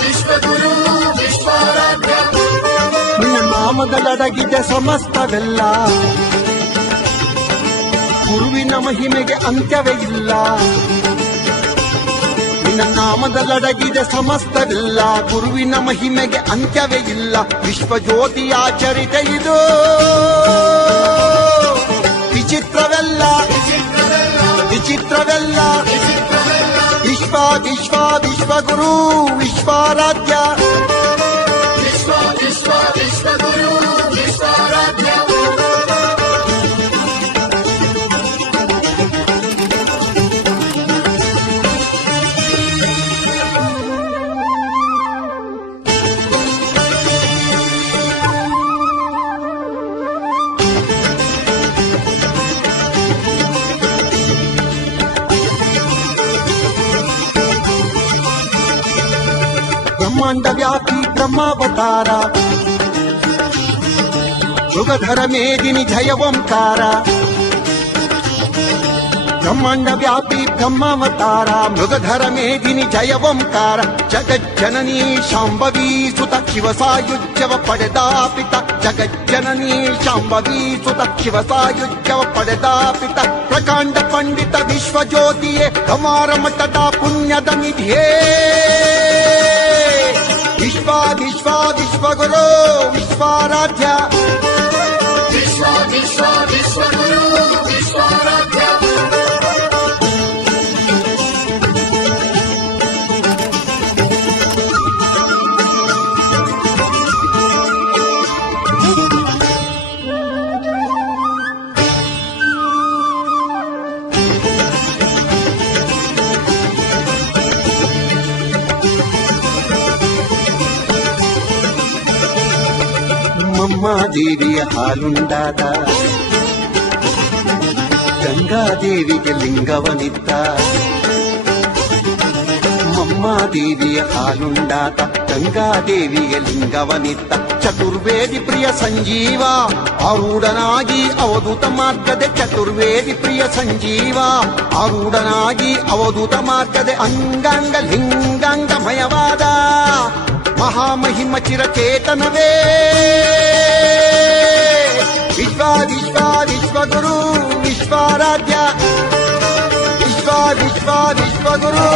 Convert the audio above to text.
ವಿಶ್ವಗುರು ವಿಶ್ವಾರಾಧ್ಯ. ನಿನ್ನ ನಾಮದಲ್ಲಡಗಿದೆ ಸಮಸ್ತವೆಲ್ಲ, ಗುರುವಿನ ಮಹಿಮೆಗೆ ಅಂತ್ಯವೇ ಇಲ್ಲ. ನಿನ್ನ ನಾಮದಲ್ಲಡಗಿದೆ ಸಮಸ್ತವೆಲ್ಲ, ಗುರುವಿನ ಮಹಿಮೆಗೆ ಅಂತ್ಯವೇ ಇಲ್ಲ. ವಿಶ್ವಜ್ಯೋತಿಯ ಚರಿತೆ ಇದು ವಿಚಿತ್ರವೆಲ್ಲ ವಿಚಿತ್ರವೆಲ್ಲ. ವಿಶ್ವ ವಿಶ್ವ ವಿಶ್ವಗುರು ವಿಶ್ವಾರಾಧ್ಯ. ವಿಶ್ವ ವಿಶ್ವ ವಿಶ್ವಗುರು ವಿಶ್ವಾರಾಧ್ಯ. ಬ್ರಹ್ಮಾಂಡ ವ್ಯಾಪಿ ಬ್ರಹ್ಮಾವತಾರ, ಯುಗಧರ ಮೇದಿನಿ ಜಯ ಓಂಕಾರ. ಬ್ರಹ್ಮಾಂಡ ವ್ಯಾಪಿ ಬ್ರಹ್ಮಾವತಾರ, ಮೃಗಧರ ಮೇದಿನಿ ಜಯ ಓಂಕಾರ. ಜಗಜ್ಜನನೀ ಶಾಂಭವೀ ಸುತ ಶಿವ ಸಾಯುಜ್ಯವ ಪಡೆದ ಪಿತ. ಜಗಜ್ಜನನೀ ಶಾಂಭವೀ ಸುತ ಶಿವ ಸಾಯುಜ್ಯವ ಪಡೆದ ಪಿತ. ಪ್ರಕಾಂಡ ಪಂಡಿತ ವಿಶ್ವಜ್ಯೋತಿಯೇ ಕಮಾರ ಮಠದ ಪುಣ್ಯದ ನಿಧಿಯೇ. ವಿಶ್ವ ವಿಶ್ವ ವಿಶ್ವಗುರು ವಿಶ್ವಾರಾಧ್ಯ. ವಿಶ್ವ ವಿಶ್ವ ವಿಶ್ವಗುರು ವಿಶ್ವಾರಾಧ್ಯ. ದೇವಿಯ ಹಾಲುಂಡಾದ, ಗಂಗಾದೇವಿಗೆ ಲಿಂಗವನಿದ್ದ. ಮಮ್ಮಾದೇವಿಯ ಹಾಲುಂಡಾದ, ಗಂಗಾದೇವಿಗೆ ಲಿಂಗವನಿದ್ದ. ಚತುರ್ವೇದಿ ಪ್ರಿಯ ಸಂಜೀವ ಆರೂಢನಾಗಿ ಅವಧೂತ ಮಾರ್ಗದೆ. ಚತುರ್ವೇದಿ ಪ್ರಿಯ ಸಂಜೀವ ಆರೂಢನಾಗಿ ಅವಧೂತ ಮಾರ್ಗದೆ. ಅಂಗಾಂಗ ಲಿಂಗಾಂಗಮಯವಾದ ಮಹಾಮಹಿಮ ಚಿರಚೇತನವೇ. ವಿಶ್ವ ವಿಶ್ವ ವಿಶ್ವಗುರು ವಿಶ್ವಾರಾಧ್ಯ. ವಿಶ್ವ ವಿಶ್ವ ವಿಶ್ವಗುರು